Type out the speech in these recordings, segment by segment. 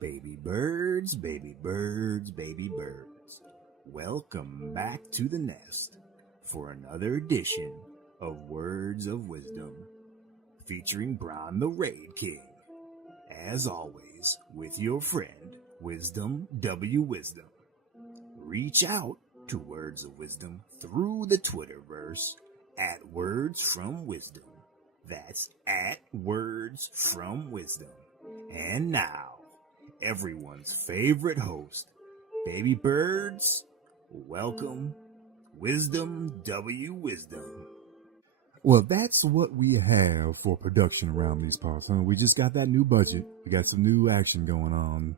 Baby birds, baby birds, baby birds. Welcome back to the nest for another edition of Words of Wisdom, featuring BraHn The Raid King. As always, with your friend, Wisdom W. Wisdom. Reach out to Words of Wisdom through the Twitterverse at Words from Wisdom. That's at Words from Wisdom. And now, everyone's favorite host, baby birds, welcome, Wisdom W. Wisdom. Well, that's what we have for production around these parts, huh? We just got that new budget. We got some new action going on.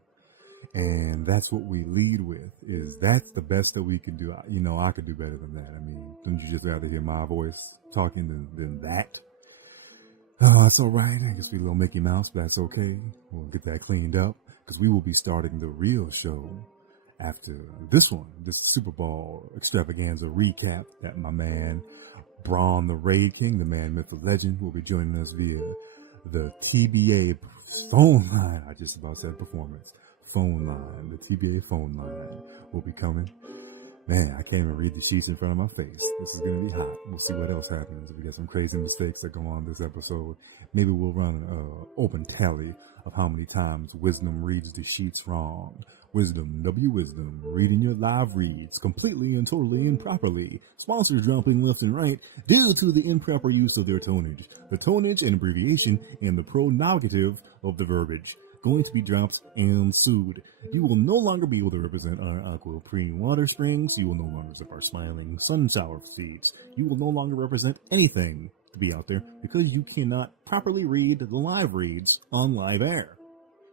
And that's what we lead with, is that's the best that we can do. You know, I could do better than that. I mean, don't you just rather hear my voice talking than that? Oh, that's all right. I guess we a little Mickey Mouse, but that's okay. We'll get that cleaned up because we will be starting the real show after this one, this Super Bowl extravaganza recap that my man BraHn The Raid King, the man, myth, the legend, will be joining us via the TBA phone line. I just about said performance. Phone line, the TBA phone line will be coming. Man, I can't even read the sheets in front of my face. This is going to be hot. We'll see what else happens. If we get some crazy mistakes that go on this episode, maybe we'll run an open tally of how many times Wisdom reads the sheets wrong. Wisdom, W Wisdom, reading your live reads completely and totally improperly. Sponsors dropping left and right due to the improper use of their tonnage. The tonnage and abbreviation and the pronogative of the verbiage going to be dropped and sued. You will no longer be able to represent our aqua preen water springs. You will no longer represent our smiling sunflower seeds. You will no longer represent anything to be out there because you cannot properly read the live reads on live air.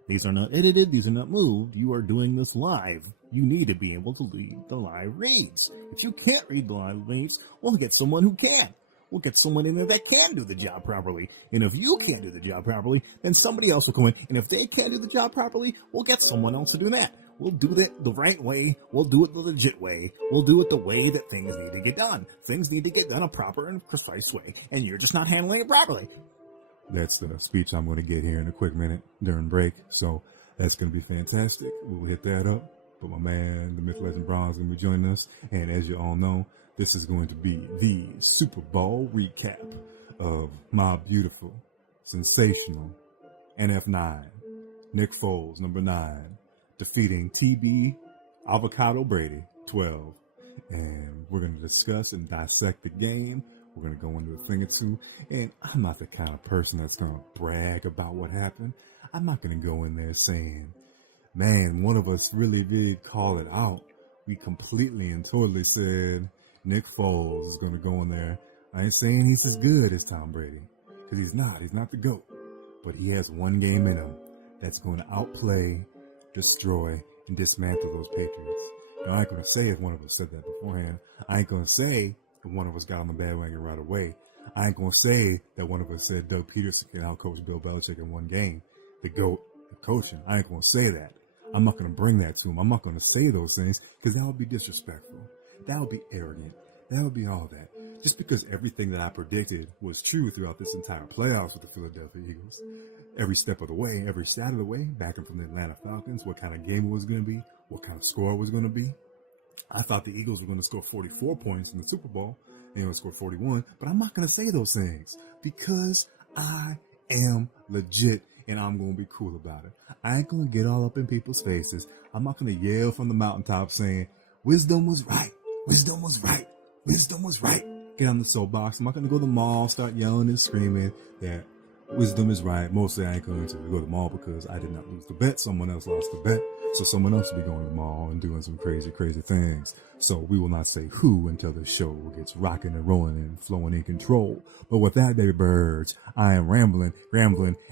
These are not edited. These are not moved. You are doing this live. You need to be able to read the live reads. If you can't read the live reads, we'll get someone who can. We'll get someone in there that can do the job properly. And if you can't do the job properly, then somebody else will come in. And if they can't do the job properly, we'll get someone else to do that. We'll do that the right way. We'll do it the legit way. We'll do it the way that things need to get done. Things need to get done a proper and precise way. And you're just not handling it properly. That's the speech I'm going to get here in a quick minute during break. So that's going to be fantastic. We'll hit that up. But my man, the myth legend BraHn, is going to be joining us. And as you all know, this is going to be the Super Bowl recap of my beautiful, sensational NF9, Nick Foles, number 9, defeating TB Avocado Brady, 12. And we're going to discuss and dissect the game. We're going to go into a thing or two. And I'm not the kind of person that's going to brag about what happened. I'm not going to go in there saying, man, one of us really did call it out. We completely and totally said Nick Foles is going to go in there. I ain't saying he's as good as Tom Brady, because he's not. He's not the GOAT. But he has one game in him that's going to outplay, destroy, and dismantle those Patriots. Now, I ain't going to say if one of us said that beforehand. I ain't going to say if one of us got on the bandwagon right away. I ain't going to say that one of us said Doug Peterson can outcoach Bill Belichick in one game. The GOAT, the coaching. I ain't going to say that. I'm not going to bring that to him. I'm not going to say those things because that would be disrespectful. That would be arrogant. That would be all that. Just because everything that I predicted was true throughout this entire playoffs with the Philadelphia Eagles, every step of the way, every stat of the way, backing from the Atlanta Falcons, what kind of game it was going to be, what kind of score it was going to be. I thought the Eagles were going to score 44 points in the Super Bowl. They only scored 41, but I'm not going to say those things because I am legit. And I'm going to be cool about it. I ain't going to get all up in people's faces. I'm not going to yell from the mountaintop saying, Wisdom was right. Wisdom was right. Wisdom was right. Get on the soapbox. I'm not going to go to the mall, start yelling and screaming that Wisdom is right. Mostly I ain't going to go to the mall because I did not lose the bet. Someone else lost the bet. So someone else will be going to the mall and doing some crazy, crazy things. So we will not say who until the show gets rocking and rolling and flowing in control. But with that, baby birds, I am rambling,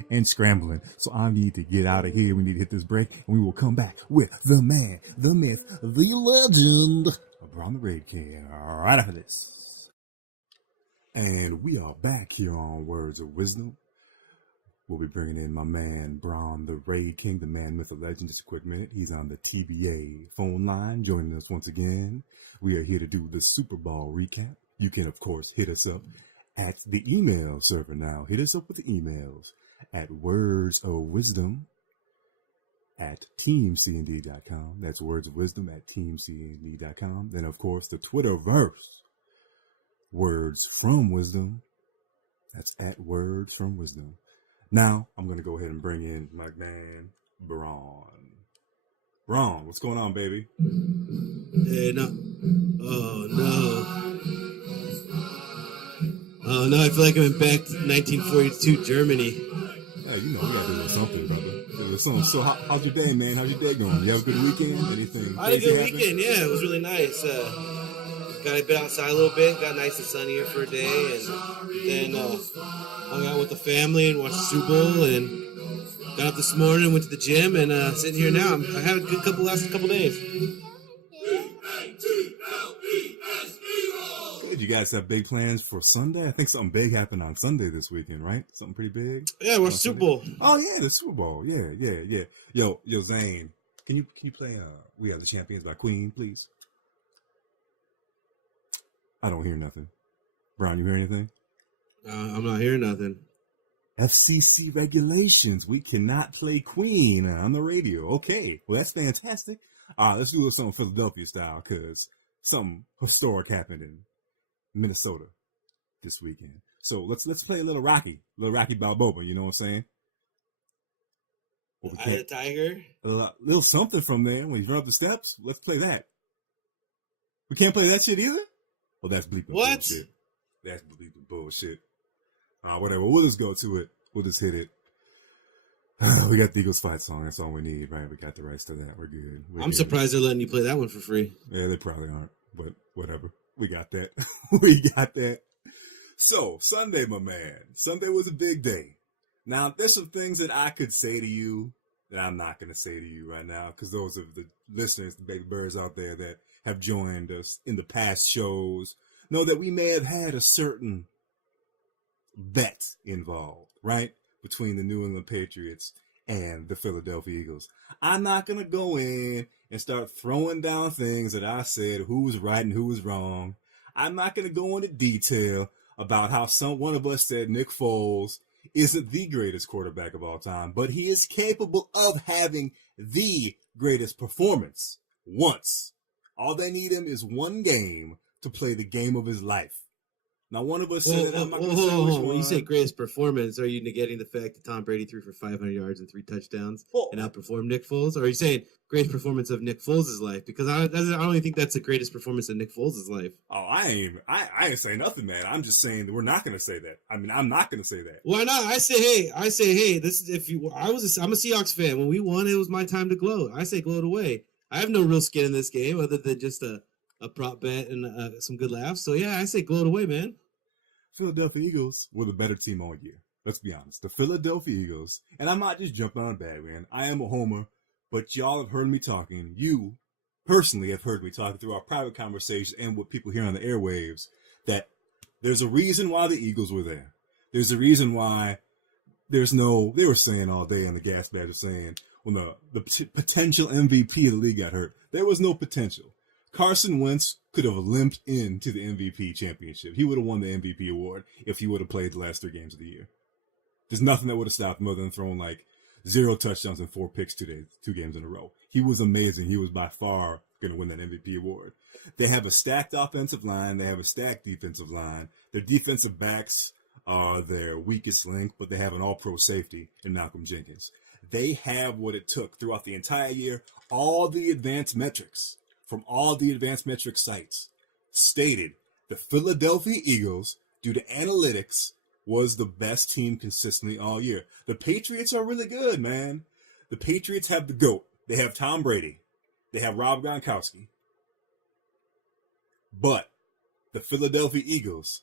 and scrambling. So I need to get out of here. We need to hit this break, and we will come back with the man, the myth, the legend of BraHn The Raid King right after this. And we are back here on Words of Wisdom. We'll be bringing in my man, BraHn The Raid King, the man, myth, the legend. Just a quick minute. He's on the TBA phone line, joining us once again. We are here to do the Super Bowl recap. You can, of course, hit us up at the email server now. Hit us up with the emails at wordsofwisdom at teamcnd.com. That's Words of Wisdom at teamcnd.com. Then, of course, the Twitterverse, Words from Wisdom. That's at Words from Wisdom. Now, I'm going to go ahead and bring in my man, BraHn. BraHn, what's going on, baby? Hey, no. Oh, no. Oh, no, I feel like I'm back to 1942 Germany. Yeah, you know, we got to do something, brother. So how's your day, man? How's your day going? You have a good weekend? Anything? I had a good weekend, yeah. It was really nice. Got a bit outside a little bit. Got nice and sunny here for a day. And then hung out with the family and watched the Super Bowl. And got up this morning, went to the gym, and sitting here now. I had a good last couple days. Good. You guys have big plans for Sunday? I think something big happened on Sunday this weekend, right? Something pretty big? Yeah, watched the Super Bowl. Oh, yeah, the Super Bowl. Yeah. Yo, Zane, can you play We Are the Champions by Queen, please? I don't hear nothing. BraHn, you hear anything? I'm not hearing nothing. FCC regulations. We cannot play Queen on the radio. Okay, well, that's fantastic. Let's do something Philadelphia style, because something historic happened in Minnesota this weekend. So let's play a little Rocky Balboa, you know what I'm saying? Eye of the Tiger? A little something from there when you run up the steps. Let's play that. We can't play that shit either? Well, that's bleeping bullshit. That's bleeping bullshit. Whatever. We'll just go to it. We'll just hit it. We got the Eagles fight song. That's all we need, right? We got the rights to that. We're good. I'm surprised they're letting you play that one for free. Yeah, they probably aren't, but whatever. We got that. We got that. So, Sunday, my man. Sunday was a big day. Now, there's some things that I could say to you that I'm not going to say to you right now, because those of the listeners, the baby birds out there that have joined us in the past shows know that we may have had a certain bet involved, right? Between the New England Patriots and the Philadelphia Eagles. I'm not going to go in and start throwing down things that I said, who was right and who was wrong. I'm not going to go into detail about how one of us said Nick Foles isn't the greatest quarterback of all time, but he is capable of having the greatest performance once. All they need him is one game to play the game of his life. Now, one of us said, I'm not going to say which one. When you say greatest performance, are you negating the fact that Tom Brady threw for 500 yards and 3 touchdowns and outperformed Nick Foles? Or are you saying greatest performance of Nick Foles' life? Because I don't even think that's the greatest performance of Nick Foles' life. Oh, I ain't saying nothing, man. I'm just saying that we're not going to say that. I mean, I'm not going to say that. Why not? I say, hey, this is I'm a Seahawks fan. When we won, it was my time to gloat. I say gloat away. I have no real skin in this game other than just a prop bet and some good laughs. So, yeah, I say gloat away, man. Philadelphia Eagles were the better team all year. Let's be honest. The Philadelphia Eagles, and I'm not just jumping on a bandwagon. I am a homer, but y'all have heard me talking. You personally have heard me talking through our private conversations and with people here on the airwaves that there's a reason why the Eagles were there. There's a reason why they were saying all day in the gas badge of saying when the potential MVP of the league got hurt, there was no potential. Carson Wentz could have limped into the MVP championship. He would have won the MVP award if he would have played the last 3 games of the year. There's nothing that would have stopped him other than throwing like 0 touchdowns and 4 picks 2 games in a row. He was amazing. He was by far going to win that MVP award. They have a stacked offensive line. They have a stacked defensive line. Their defensive backs are their weakest link, but they have an all-pro safety in Malcolm Jenkins. They have what it took throughout the entire year. All the advanced metrics from all the advanced metric sites stated the Philadelphia Eagles, due to analytics, was the best team consistently all year. The Patriots are really good, man. The Patriots have the GOAT. They have Tom Brady. They have Rob Gronkowski. But the Philadelphia Eagles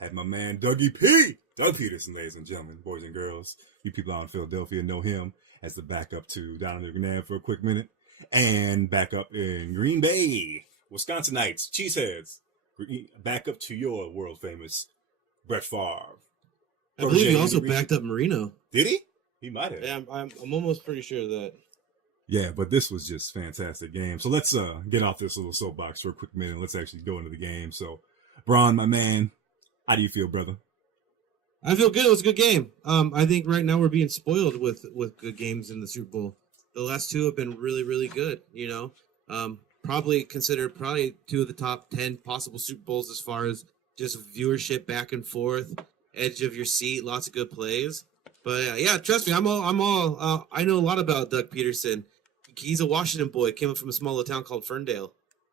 had my man Dougie P. Doug Peterson, ladies and gentlemen, boys and girls. You people out in Philadelphia know him as the backup to Donovan McNabb for a quick minute. And back up in Green Bay, Wisconsinites, Cheeseheads, back up to your world-famous Brett Favre. I believe he also backed up Marino. Did he? He might have. Yeah, I'm almost pretty sure of that. Yeah, but this was just a fantastic game. So let's get off this little soapbox for a quick minute. Let's actually go into the game. So, BraHn, my man, how do you feel, brother? I feel good. It was a good game. I think right now we're being spoiled with good games in the Super Bowl. The last two have been really, really good. You know, probably considered two of the top 10 possible Super Bowls as far as just viewership back and forth, edge of your seat, lots of good plays. But yeah, trust me, I'm all. I know a lot about Doug Peterson. He's a Washington boy. Came up from a small little town called Ferndale.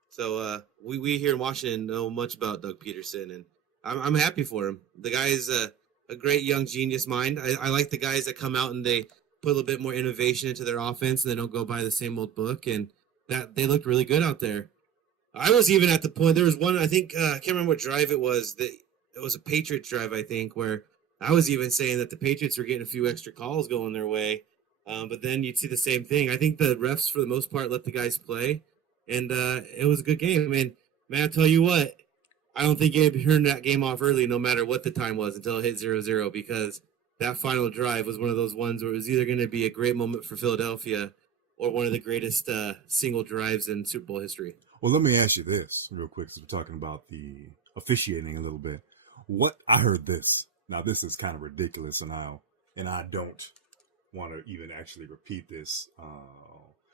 So we here in Washington know much about Doug Peterson, and I'm happy for him. The guy is a great young genius mind. I like the guys that come out and they put a little bit more innovation into their offense, and they don't go by the same old book. And that they looked really good out there. I was even at the point. There was one, I think, I can't remember what drive it was. It was a Patriots drive, I think, where I was even saying that the Patriots were getting a few extra calls going their way. But then you'd see the same thing. I think the refs, for the most part, let the guys play. And it was a good game. I mean, man, I'll tell you what, I don't think Gabe turned that game off early no matter what the time was until it hit 0-0, because that final drive was one of those ones where it was either going to be a great moment for Philadelphia or one of the greatest single drives in Super Bowl history. Well, let me ask you this real quick, since we're talking about the officiating a little bit. What I heard this. Now, this is kind of ridiculous, and I don't want to even actually repeat this.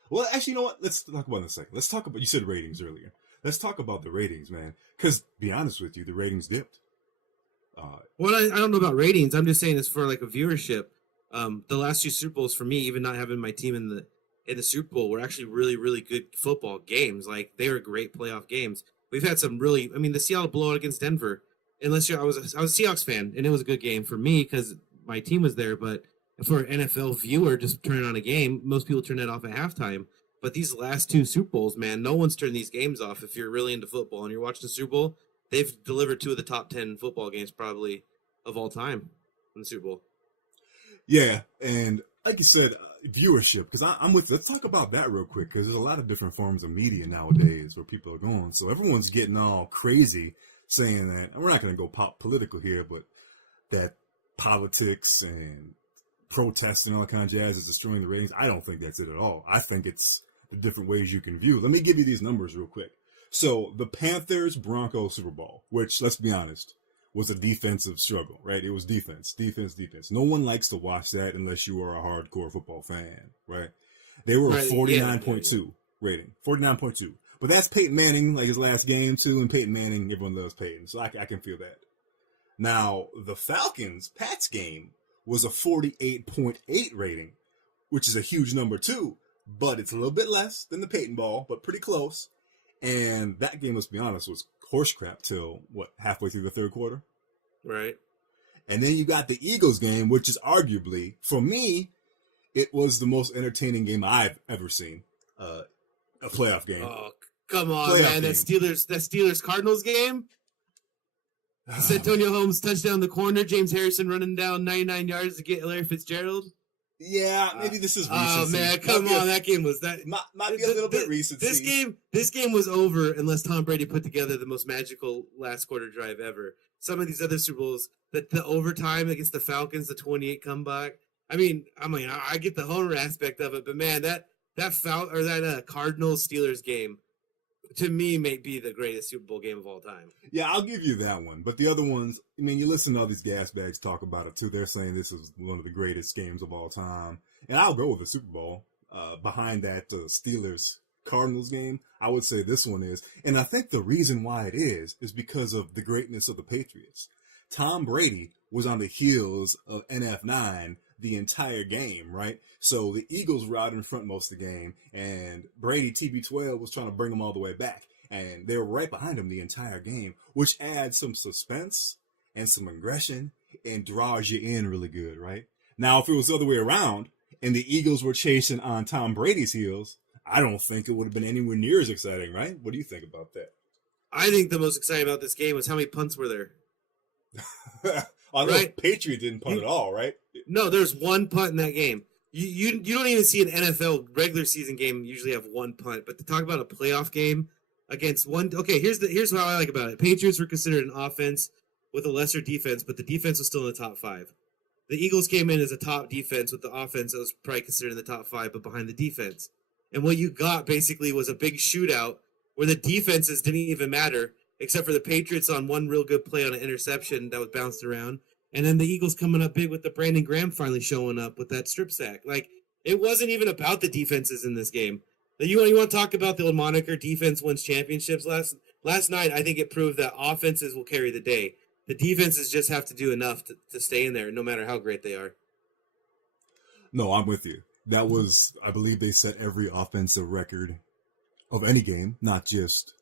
Well, actually, you know what? Let's talk about it in a second. Let's talk about, you said ratings earlier. Let's talk about the ratings, man. Because, be honest with you, the ratings dipped. Well, I don't know about ratings. I'm just saying this for like a viewership. The last two Super Bowls for me, even not having my team in the Super Bowl, were actually really, really good football games. Like, they were great playoff games. We've had some really, I mean, the Seattle blowout against Denver. I was a Seahawks fan, and it was a good game for me because my team was there. But for an NFL viewer, just turning on a game, most people turn that off at halftime. But these last two Super Bowls, man, no one's turned these games off. If you're really into football and you're watching the Super Bowl, they've delivered two of the top 10 football games probably of all time in the Super Bowl. Yeah, and like you said, viewership, because I'm with, let's talk about that real quick, because there's a lot of different forms of media nowadays where people are going. So everyone's getting all crazy saying that, and we're not going to go pop political here, but that politics and protesting and all that kind of jazz is destroying the ratings. I don't think that's it at all. I think it's the different ways you can view. Let me give you these numbers real quick. So the Panthers-Broncos Super Bowl, which, let's be honest, was a defensive struggle, right? It was defense. No one likes to watch that unless you are a hardcore football fan, right? They were a 49.2 rating, 49.2. But that's Peyton Manning, like his last game, too, and Peyton Manning, everyone loves Peyton, so I can feel that. Now, the Falcons, Pats game, was a 48.8 rating, which is a huge number, too, but it's a little bit less than the Peyton ball, but pretty close. And that game, let's be honest, was horse crap till, halfway through the third quarter? Right. And then you got the Eagles game, which is arguably, for me, it was the most entertaining game I've ever seen. A playoff game. Oh, come on, man. That Steelers Cardinals game? Santonio Holmes touchdown the corner, James Harrison running down 99 yards to get Larry Fitzgerald. Yeah, maybe this is recency. Oh man, come on! That game was that. Might be a little bit recency. This game was over unless Tom Brady put together the most magical last quarter drive ever. Some of these other Super Bowls, the overtime against the Falcons, the 28 comeback. I mean, I get the homer aspect of it, but man, that Cardinals Steelers game, to me, may be the greatest Super Bowl game of all time. Yeah, I'll give you that one. But the other ones, I mean, you listen to all these gas bags talk about it, too. They're saying this is one of the greatest games of all time. And I'll go with the Super Bowl. Behind that Steelers-Cardinals game, I would say this one is. And I think the reason why it is because of the greatness of the Patriots. Tom Brady was on the heels of NF9 the entire game, right? So the Eagles were out in front most of the game, and Brady, TB12, was trying to bring them all the way back. And they were right behind him the entire game, which adds some suspense and some aggression and draws you in really good, right? Now, if it was the other way around and the Eagles were chasing on Tom Brady's heels, I don't think it would have been anywhere near as exciting, right? What do you think about that? I think the most exciting about this game was how many punts were there. Although Patriot didn't punt at all, right? No, there's one punt in that game. You don't even see an NFL regular season game usually have one punt, but to talk about a playoff game against one. Okay, here's how I like about it. Patriots were considered an offense with a lesser defense, but the defense was still in the top 5. The Eagles came in as a top defense with the offense that was probably considered in the top 5, but behind the defense. And what you got basically was a big shootout where the defenses didn't even matter, except for the Patriots on one real good play on an interception that was bounced around. And then the Eagles coming up big with the Brandon Graham finally showing up with that strip sack. Like, It wasn't even about the defenses in this game. You want to talk about the old moniker defense wins championships? Last night, I think it proved that offenses will carry the day. The defenses just have to do enough to stay in there, no matter how great they are. No, I'm with you. That was, I believe they set every offensive record of any game, not just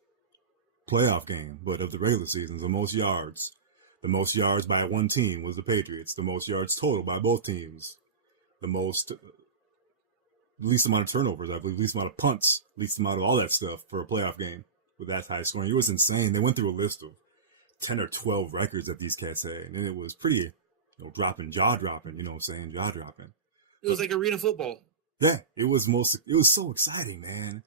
playoff game, but of the regular season. The most yards. The most yards by one team was the Patriots. The most yards total by both teams. The least amount of turnovers, I believe, least amount of punts, least amount of all that stuff for a playoff game with that high scoring. It was insane. They went through a list of 10 or 12 records that these cats had, and it was pretty, jaw-dropping, you know what I'm saying, jaw-dropping. It was like arena football. Yeah, it was so exciting, man.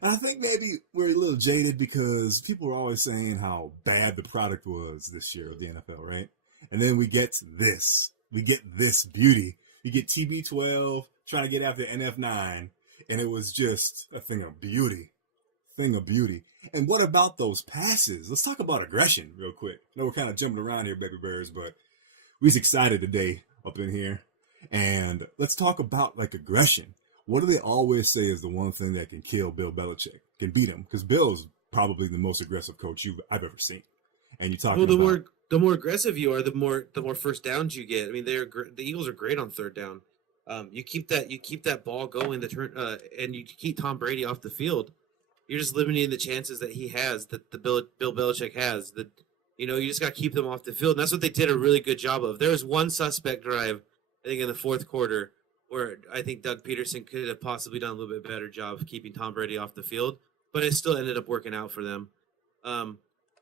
And I think maybe we're a little jaded because people are always saying how bad the product was this year of the NFL, right? And then we get this. We get this beauty. You get TB12 trying to get after NF9, and it was just a thing of beauty. And what about those passes? Let's talk about aggression real quick. I know we're kind of jumping around here, baby bears, but we's excited today up in here. And let's talk about, like, aggression. What do they always say is the one thing that can kill Bill Belichick, can beat him? Because Bill's probably the most aggressive coach I've ever seen. And you talk about the more aggressive you are, the more first downs you get. I mean, the Eagles are great on third down. You keep that ball going, and you keep Tom Brady off the field. You're just limiting the chances that he has, that the Bill Belichick has. That you just got to keep them off the field, and that's what they did a really good job of. There was one suspect drive, I think, in the fourth quarter, where I think Doug Peterson could have possibly done a little bit better job of keeping Tom Brady off the field, but it still ended up working out for them.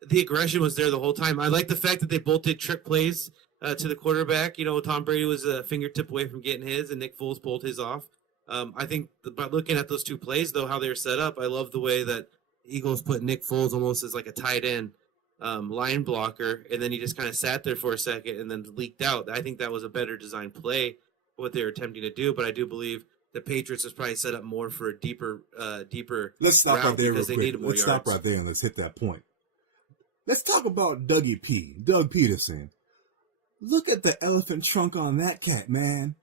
The aggression was there the whole time. I like the fact that they both did trick plays to the quarterback. Tom Brady was a fingertip away from getting his, and Nick Foles pulled his off. I think by looking at those two plays, though, how they were set up, I love the way that Eagles put Nick Foles almost as like a tight end line blocker, and then he just kind of sat there for a second and then leaked out. I think that was a better designed play, what they were attempting to do, but I do believe the Patriots was probably set up more for a deeper Let's stop right there real quick. Let's stop right there and let's hit that point. Let's talk about Doug Peterson. Look at the elephant trunk on that cat, man.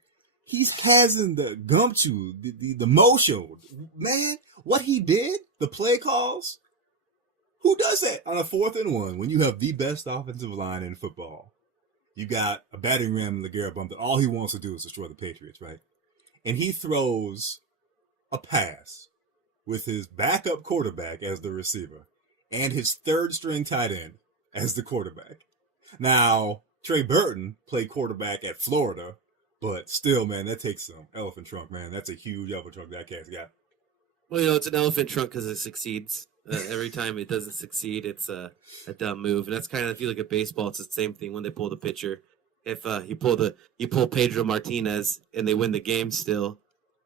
He's hasn't the gumshoe, the motion. Man, what he did, the play calls. Who does that on a 4th and 1 when you have the best offensive line in football? You got a battering ram in LeGarrette Blount that all he wants to do is destroy the Patriots, right? And he throws a pass with his backup quarterback as the receiver and his third-string tight end as the quarterback. Now, Trey Burton played quarterback at Florida, but still, man, that takes some elephant trunk, man. That's a huge elephant trunk that cat's got. Well, it's an elephant trunk because it succeeds. Every time it doesn't succeed, it's a dumb move. And that's kind of, if you look at baseball, it's the same thing when they pull the pitcher. If you pull Pedro Martinez and they win the game still,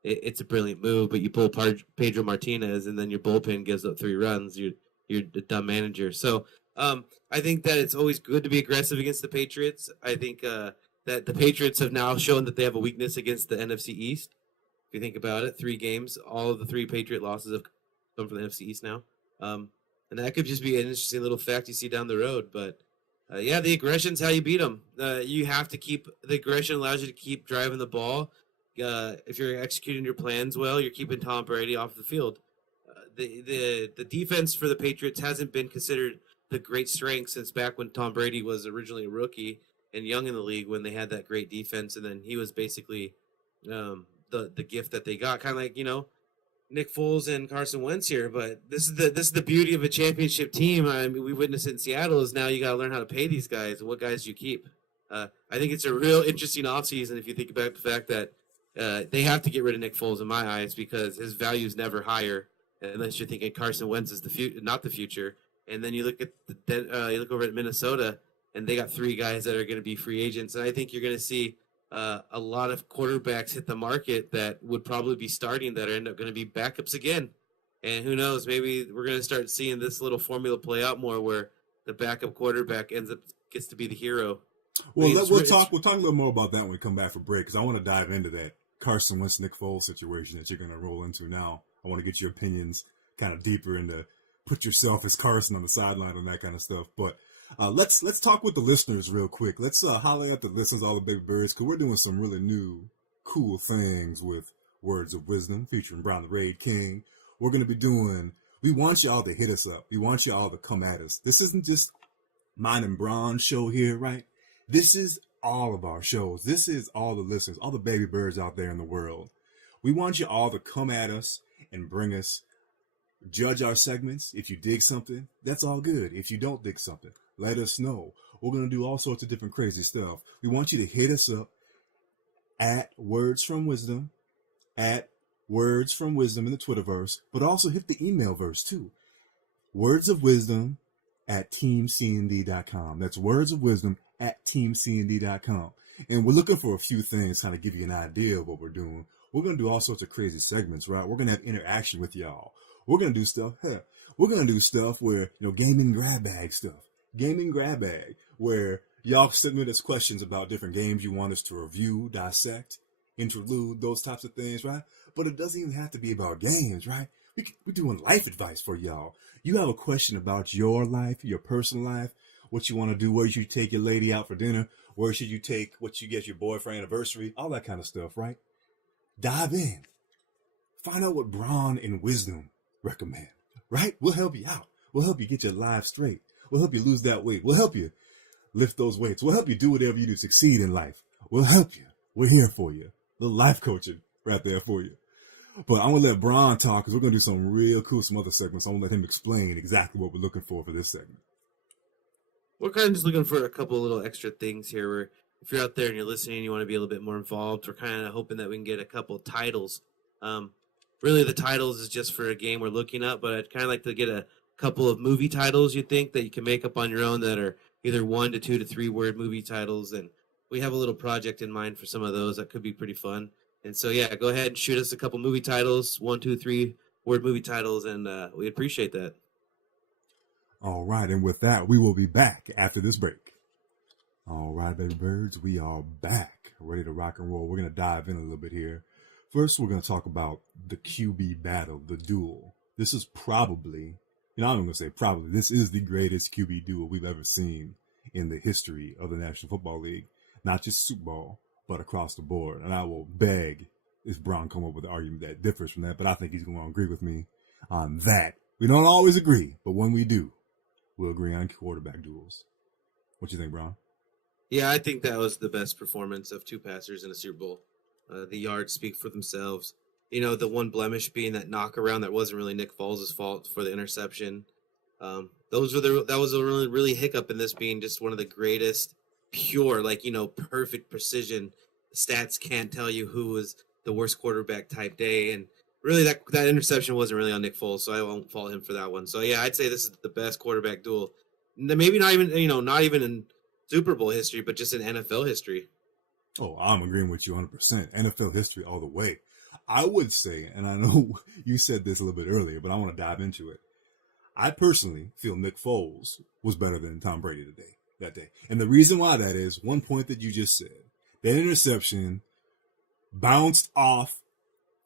it's a brilliant move. But you pull Pedro Martinez and then your bullpen gives up 3 runs, you're a dumb manager. So I think that it's always good to be aggressive against the Patriots. I think that the Patriots have now shown that they have a weakness against the NFC East. If you think about it, 3 games, all of the 3 Patriot losses have come from the NFC East now. And that could just be an interesting little fact you see down the road. But, the aggression's how you beat them. You have to keep – the aggression allows you to keep driving the ball. If you're executing your plans well, you're keeping Tom Brady off the field. The defense for the Patriots hasn't been considered the great strength since back when Tom Brady was originally a rookie and young in the league, when they had that great defense, and then he was basically the gift that they got, kind of like Nick Foles and Carson Wentz here. But this is the beauty of a championship team. I mean, we witnessed it in Seattle. Is now you got to learn how to pay these guys and what guys you keep. I think it's a real interesting offseason if you think about the fact that they have to get rid of Nick Foles in my eyes, because his value is never higher unless you're thinking Carson Wentz is not the future. And then you look at you look over at Minnesota, and they got 3 guys that are going to be free agents. And I think you're going to see a lot of quarterbacks hit the market that would probably be starting that end up going to be backups again. And who knows, maybe we're going to start seeing this little formula play out more, where the backup quarterback gets to be the hero. Well, we'll talk a little more about that when we come back for break, because I want to dive into that Carson Wentz, Nick Foles situation that you're going to roll into now. I want to get your opinions kind of deeper into put yourself as Carson on the sideline and that kind of stuff. But let's talk with the listeners real quick. Let's holler at the listeners, all the baby birds, because we're doing some really new, cool things with Words of Wisdom featuring BraHn The Raid King. We're going to be we want y'all to hit us up. We want y'all to come at us. This isn't just mine and BraHn's show here, right? This is all of our shows. This is all the listeners, all the baby birds out there in the world. We want you all to come at us and bring us, judge our segments. If you dig something, that's all good. If you don't dig something, let us know. We're going to do all sorts of different crazy stuff. We want you to hit us up at Words from Wisdom, at Words from Wisdom in the Twitterverse, but also hit the email verse too. Words of Wisdom at teamcnd.com. That's Words of Wisdom at teamcnd.com. And we're looking for a few things, kind of give you an idea of what we're doing. We're going to do all sorts of crazy segments, right? We're going to have interaction with y'all. We're going to do stuff. We're going to do stuff where, gaming grab bag stuff. Gaming grab bag, where y'all submit us questions about different games you want us to review, dissect, interlude, those types of things, right? But it doesn't even have to be about games, right? We're doing life advice for y'all. You have a question about your life, your personal life, what you want to do, where you should take your lady out for dinner, where should you take what you get your boyfriend anniversary, all that kind of stuff, right? Dive in. Find out what BraHn and Wisdom recommend, right? We'll help you out. We'll help you get your life straight. We'll help you lose that weight. We'll help you lift those weights. We'll help you do whatever you do to succeed in life. We'll help you. We're here for you. A little life coaching right there for you. But I'm going to let BraHn talk because we're going to do some real cool, some other segments. I'm going to let him explain exactly what we're looking for this segment. We're kind of just looking for a couple of little extra things here where if you're out there and you're listening and you want to be a little bit more involved, we're kind of hoping that we can get a couple titles. Really, the titles is just for a game we're looking up, but I'd kind of like to get a couple of movie titles you think that you can make up on your own that are either 1 to 2 to 3 word movie titles. And we have a little project in mind for some of those that could be pretty fun. And so, yeah, go ahead and shoot us a couple movie titles, 1, 2, 3 word movie titles, and we appreciate that. All right, and with that, we will be back after this break. All right, baby birds, we are back, ready to rock and roll. We're going to dive in a little bit here. First, we're going to talk about the QB battle, the duel. This is probably, I'm going to say probably, this is the greatest QB duel we've ever seen in the history of the National Football League. Not just Super Bowl, but across the board. And I will beg if BraHn come up with an argument that differs from that, but I think he's going to agree with me on that. We don't always agree, but when we do, we'll agree on quarterback duels. What you think, BraHn? Yeah, I think that was the best performance of 2 passers in a Super Bowl. The yards speak for themselves. The one blemish being that knock around that wasn't really Nick Foles' fault for the interception. That was a really, really hiccup in this being just one of the greatest pure, perfect precision. Stats can't tell you who was the worst quarterback type day. And really that interception wasn't really on Nick Foles, so I won't fault him for that one. So yeah, I'd say this is the best quarterback duel. Maybe not even, not even in Super Bowl history, but just in NFL history. Oh, I'm agreeing with you 100%. NFL history all the way. I would say, and I know you said this a little bit earlier, but I want to dive into it. I personally feel Nick Foles was better than Tom Brady that day. And the reason why that is, one point that you just said, that interception bounced off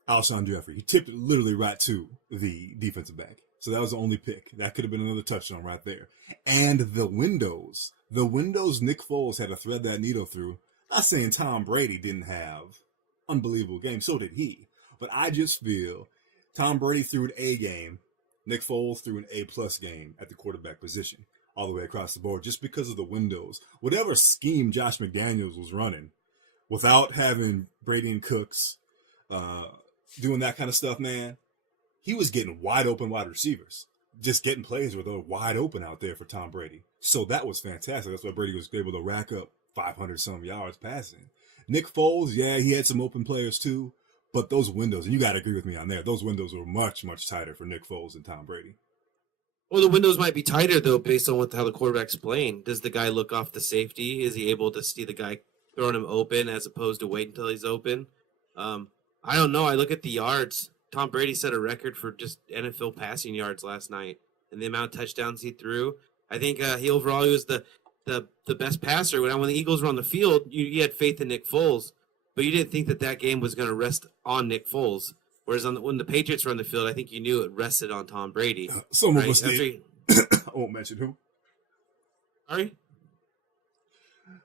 Alshon Jeffrey. He tipped it literally right to the defensive back. So that was the only pick. That could have been another touchdown right there. And the windows Nick Foles had to thread that needle through. Not saying Tom Brady didn't have unbelievable games. So did he. But I just feel Tom Brady threw an A game. Nick Foles threw an A+ game at the quarterback position all the way across the board just because of the windows. Whatever scheme Josh McDaniels was running, without having Brady and Cooks doing that kind of stuff, man, he was getting wide open wide receivers. Just getting plays where they're wide open out there for Tom Brady. So that was fantastic. That's why Brady was able to rack up 500-some yards passing. Nick Foles, yeah, he had some open players too, but those windows, and you got to agree with me on there, those windows were much, much tighter for Nick Foles and Tom Brady. Well, the windows might be tighter, though, based on how the quarterback's playing. Does the guy look off the safety? Is he able to see the guy throwing him open as opposed to wait until he's open? I don't know. I look at the yards. Tom Brady set a record for just NFL passing yards last night, and the amount of touchdowns he threw. I think he was the best passer. When the Eagles were on the field, you had faith in Nick Foles, but you didn't think that game was going to rest on Nick Foles. Whereas when the Patriots were on the field, I think you knew it rested on Tom Brady. Some of us did. I won't mention who. Sorry?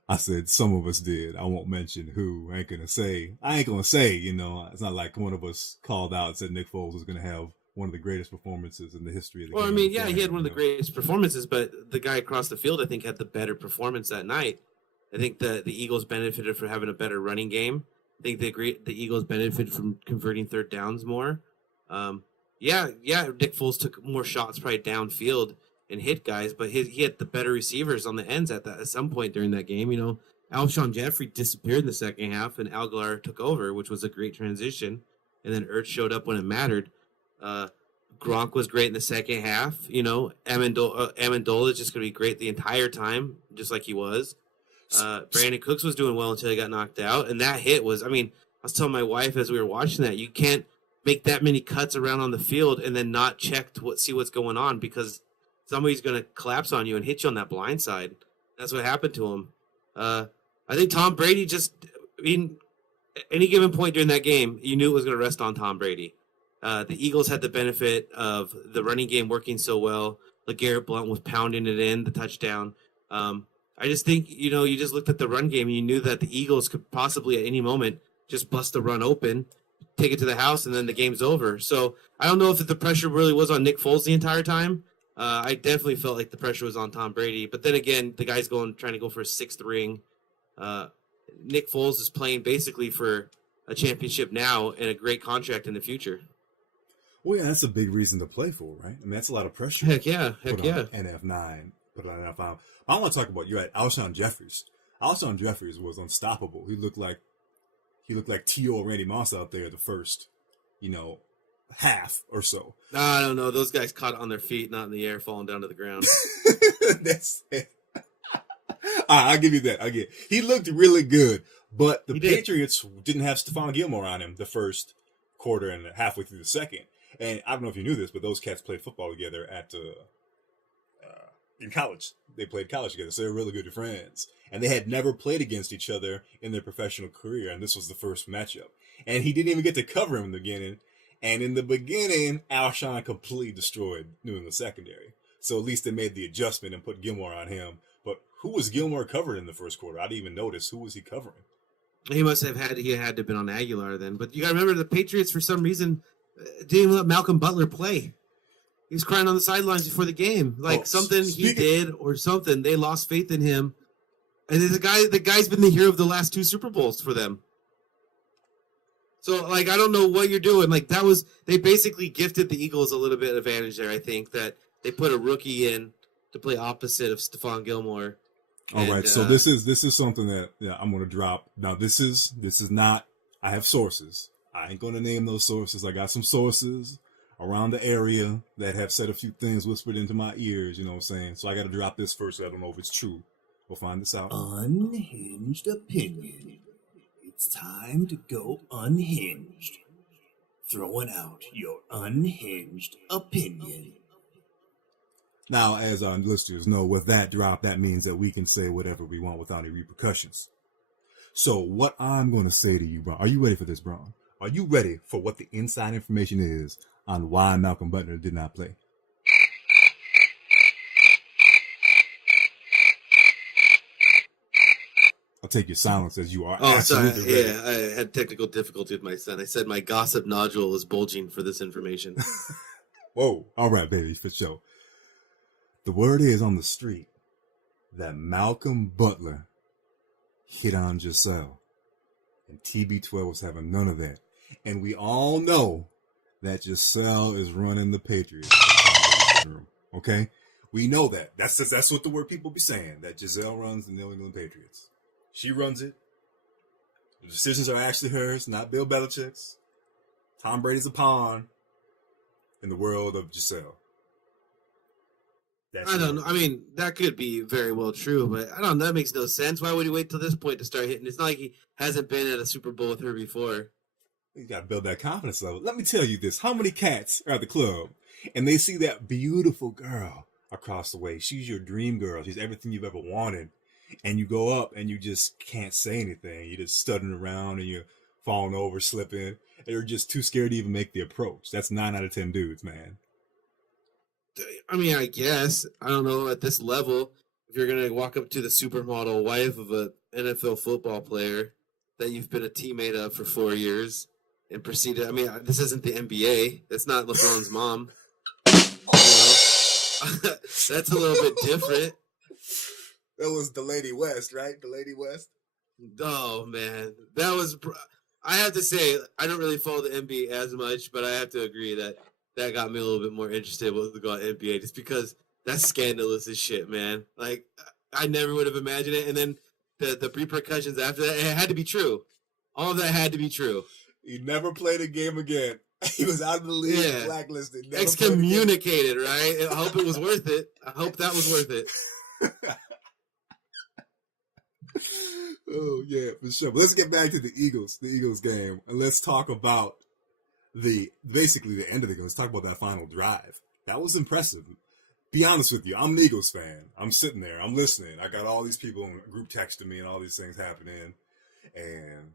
I said some of us did. I won't mention who. I ain't gonna say. It's not like one of us called out and said Nick Foles was gonna have one of the greatest performances in the history of the Well, I game. mean, yeah, he had one of the greatest performances, but the guy across the field, I think, had the better performance that night. I think the Eagles benefited from having a better running game. I think the Eagles benefited from converting third downs more. Yeah, Nick Foles took more shots probably downfield and hit guys, but he had the better receivers on the ends at some point during that game. You know, Alshon Jeffrey disappeared in the second half, and Aguilar took over, which was a great transition. And then Ertz showed up when it mattered. Gronk was great in the second half. You know, Amendola is just going to be great the entire time, just like he was. Brandon Cooks was doing well until he got knocked out. And that hit was, I mean, I was telling my wife as we were watching that, you can't make that many cuts around on the field and then not check see what's going on, because somebody's going to collapse on you and hit you on that blind side. That's what happened to him. I think Tom Brady any given point during that game, you knew it was going to rest on Tom Brady. The Eagles had the benefit of the running game working so well. LeGarrette Blount was pounding it in, the touchdown. I just think, you just looked at the run game and you knew that the Eagles could possibly at any moment just bust the run open, take it to the house, and then the game's over. So I don't know if the pressure really was on Nick Foles the entire time. I definitely felt like the pressure was on Tom Brady. But then again, the guy's trying to go for a sixth ring. Nick Foles is playing basically for a championship now and a great contract in the future. Well, yeah, that's a big reason to play for, right? I mean, that's a lot of pressure. Heck yeah. NF9, put on NF5. I want to talk about, you're right, Alshon Jeffries. Alshon Jeffries was unstoppable. He looked like T.O. Randy Moss out there the first, half or so. I don't know. Those guys caught on their feet, not in the air, falling down to the ground. That's it. I'll give you that. He looked really good, but the Patriots didn't have Stephon Gilmore on him the first quarter and halfway through the second. And I don't know if you knew this, but those cats played football together in college. They played college together, so they were really good friends. And they had never played against each other in their professional career, and this was the first matchup. And he didn't even get to cover him in the beginning. And in the beginning, Alshon completely destroyed New England secondary. So at least they made the adjustment and put Gilmore on him. But who was Gilmore covering in the first quarter? I didn't even notice. Who was he covering? He had to have been on Aguilar then. But you got to remember, the Patriots, for some reason, didn't even let Malcolm Butler play. He was crying on the sidelines before the game. He did or something. They lost faith in him. And the guy's been the hero of the last two Super Bowls for them. So, I don't know what you're doing. They basically gifted the Eagles a little bit of advantage there, I think, that they put a rookie in to play opposite of Stephon Gilmore. All right, so this is something that I'm going to drop. Now, this is not, I have sources. I ain't going to name those sources. I got some sources around the area that have said a few things whispered into my ears, you know what I'm saying? So I got to drop this first. I don't know if it's true. We'll find this out. Unhinged opinion. It's time to go unhinged. Throwing out your unhinged opinion. Now, as our listeners know, with that drop, that means that we can say whatever we want without any repercussions. So what I'm going to say to you, BraHn, are you ready for this, BraHn? Are you ready for what the inside information is on why Malcolm Butler did not play? I'll take your silence as you are absolutely ready. Yeah, I had technical difficulty with my son. I said my gossip nodule was bulging for this information. Whoa. All right, baby, for sure. The word is on the street that Malcolm Butler hit on Giselle, and TB12 was having none of that. And we all know that Giselle is running the Patriots. Okay? We know that. That's what the word people be saying, that Giselle runs the New England Patriots. She runs it. The decisions are actually hers, not Bill Belichick's. Tom Brady's a pawn in the world of Giselle. I don't know. I mean, that could be very well true, but I don't know. That makes no sense. Why would he wait till this point to start hitting? It's not like he hasn't been at a Super Bowl with her before. You got to build that confidence level. Let me tell you this. How many cats are at the club and they see that beautiful girl across the way? She's your dream girl. She's everything you've ever wanted. And you go up and you just can't say anything. You're just stuttering around and you're falling over, slipping. And you're just too scared to even make the approach. That's 9 out of 10 dudes, man. I mean, I guess. I don't know at this level. if you're gonna walk up to the supermodel wife of an NFL football player that you've been a teammate of for 4 years and proceeded. I mean, this isn't the NBA. That's not LeBron's mom. That's a little bit different. That was the Lady West, right? The Lady West. Oh man, that was. I have to say, I don't really follow the NBA as much, but I have to agree that got me a little bit more interested with the NBA, just because that's scandalous as shit, man. Like, I never would have imagined it, and then the repercussions after that, it had to be true. All of that had to be true. He never played a game again. He was out of the league, blacklisted. Excommunicated, right? I hope it was worth it. I hope that was worth it. Oh, yeah, for sure. But let's get back to the Eagles game, and let's talk about basically the end of the game. Let's talk about that final drive. That was impressive. Be honest with you, I'm an Eagles fan. I'm sitting there, I'm listening. I got all these people in group texting me and all these things happening. And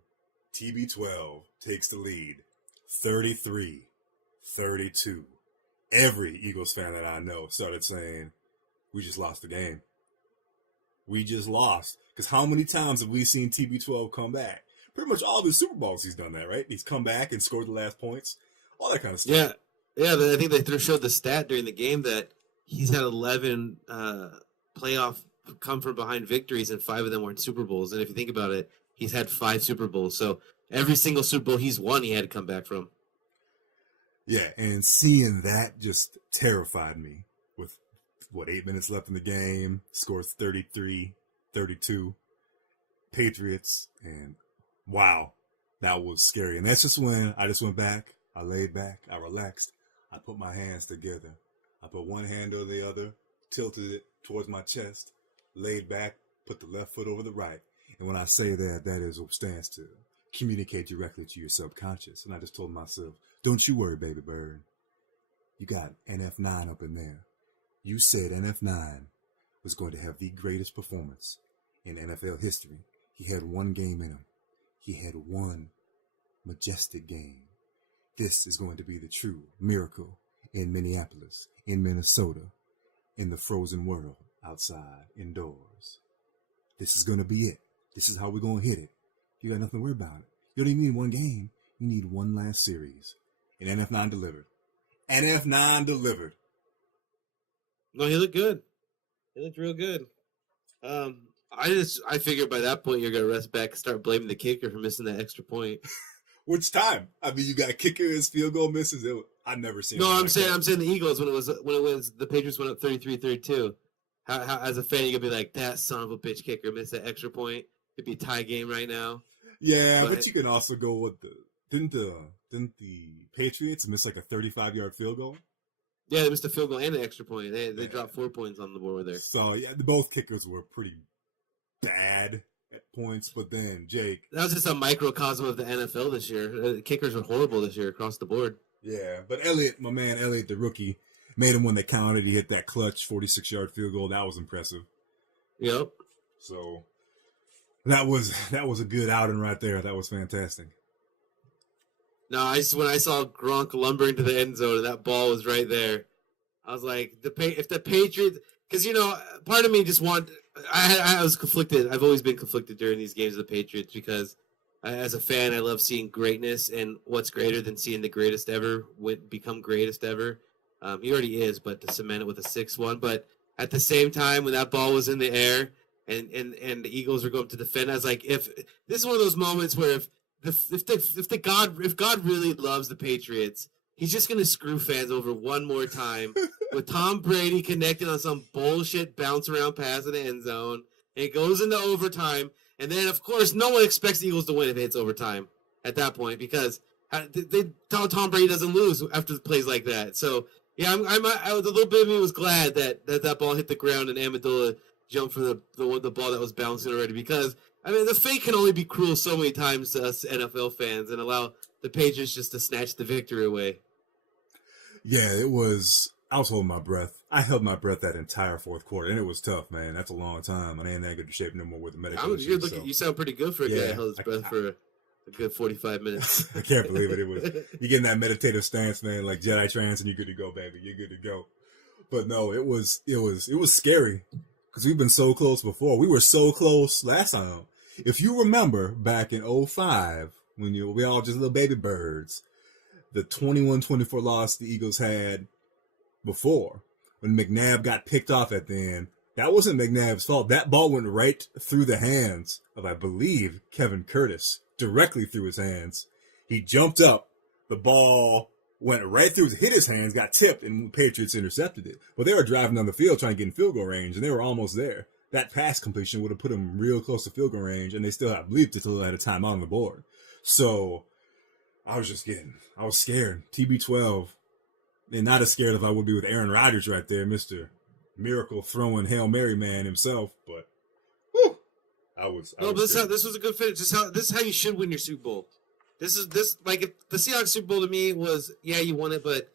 TB12 takes the lead, 33-32. Every Eagles fan that I know started saying, we just lost the game. We just lost. Because how many times have we seen TB12 come back? Pretty much all of his Super Bowls he's done that, right? He's come back and scored the last points. All that kind of stuff. Yeah. I think they showed the stat during the game that he's had 11 playoff come from behind victories, and 5 of them were in Super Bowls. And if you think about it, he's had 5 Super Bowls. So every single Super Bowl he's won, he had to come back from. Yeah, and seeing that just terrified me. With, 8 minutes left in the game, scores 33-32, Patriots, and wow, that was scary. And that's just when I just went back, I laid back, I relaxed, I put my hands together. I put one hand over the other, tilted it towards my chest, laid back, put the left foot over the right. And when I say that, that is what stands to communicate directly to your subconscious. And I just told myself, don't you worry, baby bird. You got NF9 up in there. You said NF9 was going to have the greatest performance in NFL history. He had one game in him. He had one majestic game. This is going to be the true miracle in Minneapolis, in Minnesota, in the frozen world, outside, indoors. This is going to be it. This is how we're going to hit it. You got nothing to worry about it. You don't even need one game. You need one last series. And NF9 delivered. NF9 delivered. No, he looked good. He looked real good. I figured by that point you're gonna rest back and start blaming the kicker for missing that extra point. Which time? I mean, you got kicker as field goal misses. I've never seen. No, I'm saying the Eagles when it was the Patriots went up 33-32. How as a fan you could be like, that son of a bitch kicker missed that extra point. It'd be a tie game right now. Yeah, but you can also go with didn't the Patriots miss like a 35-yard field goal? Yeah, they missed a field goal and an extra point. They dropped 4 points on the board there. So yeah, both kickers were pretty bad at points, but then Jake. That was just a microcosm of the NFL this year. Kickers were horrible this year across the board. Yeah, but Elliott, my man Elliott, the rookie, made him when they counted. He hit that clutch 46-yard field goal. That was impressive. Yep. So that was a good outing right there. That was fantastic. No, when I saw Gronk lumbering to the end zone and that ball was right there, I was like, if the Patriots, because part of me just I was conflicted. I've always been conflicted during these games of the Patriots because as a fan, I love seeing greatness, and what's greater than seeing the greatest ever become greatest ever? He already is, but to cement it with a 6-1. But at the same time, when that ball was in the air and the Eagles were going to defend, I was like, if this is one of those moments where if God really loves the Patriots, he's just gonna screw fans over one more time with Tom Brady connecting on some bullshit bounce around pass in the end zone, and it goes into overtime, and then of course no one expects the Eagles to win if it's overtime at that point because Tom Brady doesn't lose after plays like that. So yeah, I was a little bit of me was glad that ball hit the ground and Amendola jumped for the ball that was bouncing already because. I mean, the fate can only be cruel so many times to us NFL fans and allow the Patriots just to snatch the victory away. Yeah, it was. I was holding my breath. I held my breath that entire fourth quarter, and it was tough, man. That's a long time. I ain't that good shape no more with the medical issues. You sound pretty good for a guy that held his breath for a good 45 minutes. I can't believe it. You get in that meditative stance, man, like Jedi trance, and you're good to go, baby. You're good to go. But no, it was scary. because we've been so close before. We were so close last time. If you remember back in 05, when we all just little baby birds, the 21-24 loss the Eagles had before, when McNabb got picked off at the end, that wasn't McNabb's fault. That ball went right through the hands of, I believe, Kevin Curtis, directly through his hands. He jumped up. The ball went right through, hit his hands, got tipped, and the Patriots intercepted it. But they were driving down the field trying to get in field goal range, and they were almost there. That pass completion would have put them real close to field goal range, and they still had bleeped until they had a timeout on the board. So I was scared. TB12, and not as scared as I would be with Aaron Rodgers right there, Mr. Miracle throwing Hail Mary man himself. But whew, this was a good finish. This is how you should win your Super Bowl. This like if the Seahawks Super Bowl to me was, yeah, you won it, but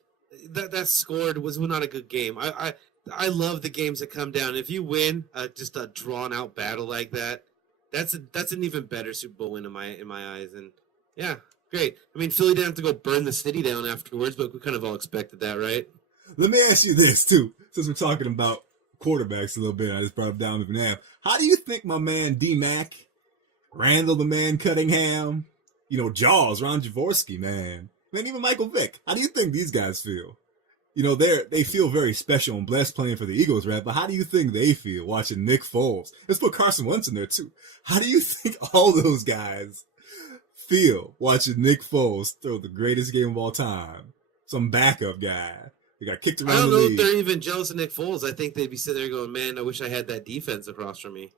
that scored was not a good game. I love the games that come down. If you win just a drawn out battle like that, that's an even better Super Bowl win in my eyes. And yeah, great. I mean, Philly didn't have to go burn the city down afterwards, but we kind of all expected that, right? Let me ask you this too, since we're talking about quarterbacks a little bit. I just brought up down McNabb. How do you think my man D Mac, Randall the man Cunningham, Jaws, Ron Jaworski, man, even Michael Vick? How do you think these guys feel? They feel very special and blessed playing for the Eagles, right? But how do you think they feel watching Nick Foles? Let's put Carson Wentz in there too. How do you think all those guys feel watching Nick Foles throw the greatest game of all time? Some backup guy. They got kicked around the league. I don't know if they're even jealous of Nick Foles. I think they'd be sitting there going, man, I wish I had that defense across from me.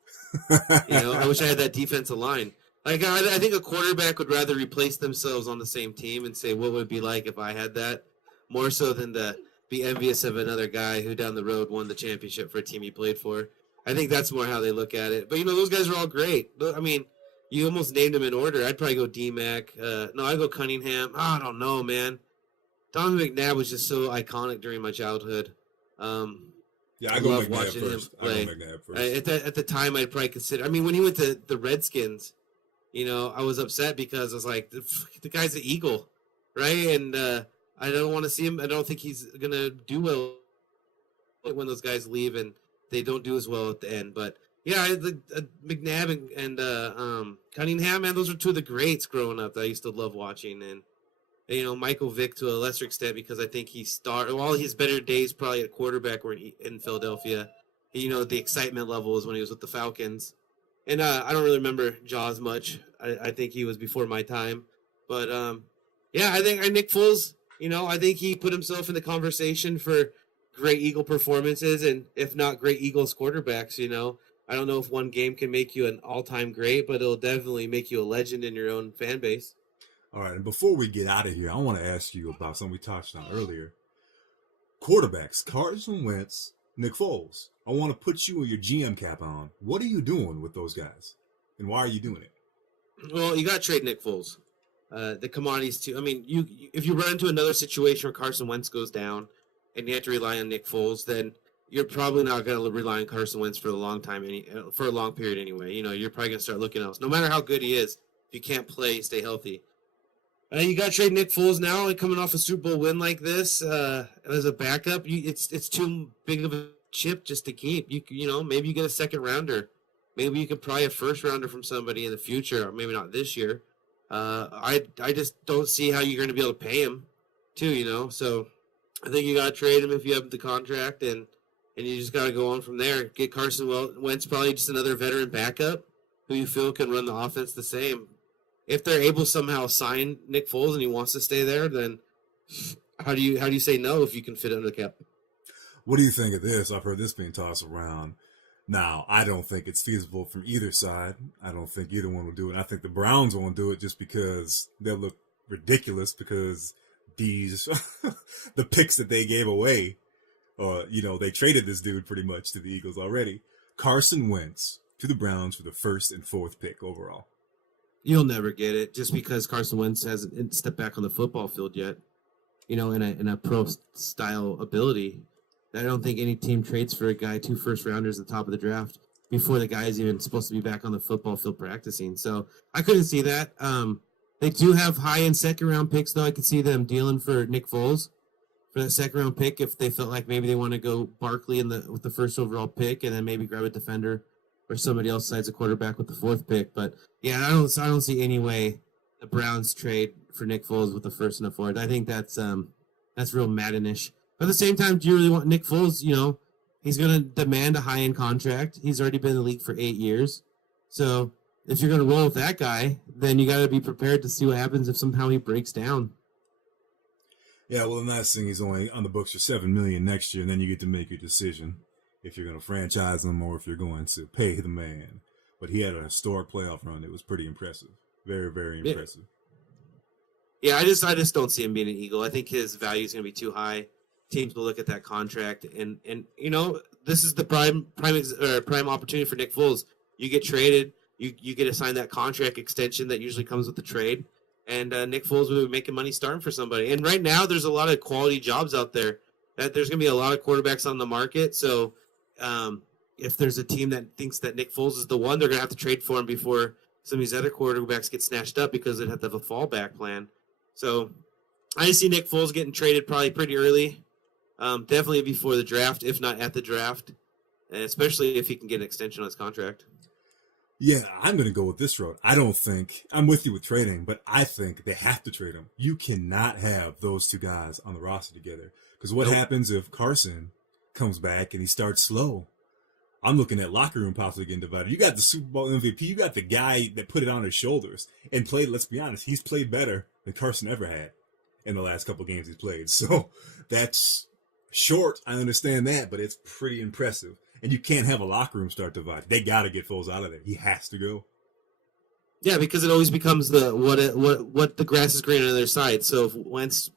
I wish I had that defensive line. Like, I think a quarterback would rather replace themselves on the same team and say, what would it be like if I had that? More so than to be envious of another guy who down the road won the championship for a team he played for. I think that's more how they look at it. But, those guys are all great. I mean, you almost named them in order. I'd probably go D-Mac. I'd go Cunningham. I don't know, man. Donovan McNabb was just so iconic during my childhood. I go love McNabb watching first. him play. I go McNabb first. At the time, I'd probably consider. I mean, when he went to the Redskins, I was upset because I was like, the guy's an Eagle, right? And I don't want to see him. I don't think he's gonna do well when those guys leave and they don't do as well at the end. But yeah, McNabb and Cunningham, man, those are two of the greats growing up that I used to love watching. And Michael Vick to a lesser extent because I think he started all his better days probably at quarterback were in Philadelphia. The excitement level was when he was with the Falcons. And I don't really remember Jaws much. I think he was before my time. But I think Nick Foles, I think he put himself in the conversation for great Eagle performances and if not great Eagles quarterbacks, I don't know if one game can make you an all-time great, but it'll definitely make you a legend in your own fan base. All right, and before we get out of here, I want to ask you about something we touched on earlier. Quarterbacks, Carson Wentz, Nick Foles. I want to put you and your GM cap on. What are you doing with those guys? And why are you doing it? Well, you got to trade Nick Foles. The commodities, too. I mean, if you run into another situation where Carson Wentz goes down and you have to rely on Nick Foles, then you're probably not going to rely on Carson Wentz for a long time, for a long period anyway. You're probably going to start looking else. No matter how good he is, if you can't play, stay healthy. You got to trade Nick Foles now, coming off a Super Bowl win like this as a backup. It's too big of a chip just to keep. Maybe you get a second rounder. Maybe you could probably a first rounder from somebody in the future, or maybe not this year. I just don't see how you're going to be able to pay him, too. So I think you got to trade him if you have the contract, and you just got to go on from there. Get Carson Wentz, probably just another veteran backup who you feel can run the offense the same. If they're able to somehow sign Nick Foles and he wants to stay there, then how do you say no if you can fit under the cap? What do you think of this? I've heard this being tossed around. Now, I don't think it's feasible from either side. I don't think either one will do it. I think the Browns won't do it just because they'll look ridiculous because these the picks that they gave away, they traded this dude pretty much to the Eagles already. Carson Wentz to the Browns for the first and fourth pick overall. You'll never get it just because Carson Wentz hasn't stepped back on the football field yet, in a pro-style ability. I don't think any team trades for a guy 2 first-rounders at the top of the draft before the guy is even supposed to be back on the football field practicing. So I couldn't see that. They do have high-end second-round picks, though. I could see them dealing for Nick Foles for that second round pick if they felt like maybe they want to go Barkley with the first overall pick and then maybe grab a defender or somebody else decides a quarterback with the fourth pick. But yeah, I don't see any way the Browns trade for Nick Foles with the first and the fourth. I think that's real Maddenish. But at the same time, do you really want Nick Foles? You know, he's going to demand a high-end contract. He's already been in the league for 8 years. So if you're going to roll with that guy, then you got to be prepared to see what happens if somehow he breaks down. Yeah, well, the nice thing is only on the books for $7 million next year, and then you get to make your decision if you're going to franchise him or if you're going to pay the man. But he had a historic playoff run. It was pretty impressive. Very, very impressive. Yeah, I just don't see him being an Eagle. I think his value is going to be too high. Teams will look at that contract, and you know, this is the prime opportunity for Nick Foles. You get traded, you get assigned that contract extension that usually comes with the trade. And Nick Foles will be making money starting for somebody. And right now, there's a lot of quality jobs out there. That there's going to be a lot of quarterbacks on the market. So if there's a team that thinks that Nick Foles is the one, they're going to have to trade for him before some of these other quarterbacks get snatched up because they'd have to have a fallback plan. So I see Nick Foles getting traded probably pretty early, definitely before the draft, if not at the draft, and especially if he can get an extension on his contract. Yeah, I'm going to go with this road. I don't think, I'm with you with trading, but I think they have to trade him. You cannot have those two guys on the roster together. Because what happens if Carson comes back and he starts slow? I'm looking at locker room possibly getting divided. You got the Super Bowl MVP. You got the guy that put it on his shoulders and played, let's be honest, he's played better than Carson ever had in the last couple games he's played. So that's short. I understand that, but it's pretty impressive. And you can't have a locker room start divided. They got to get Foles out of there. He has to go. Yeah, because it always becomes what the grass is green on the other side. So if Wentz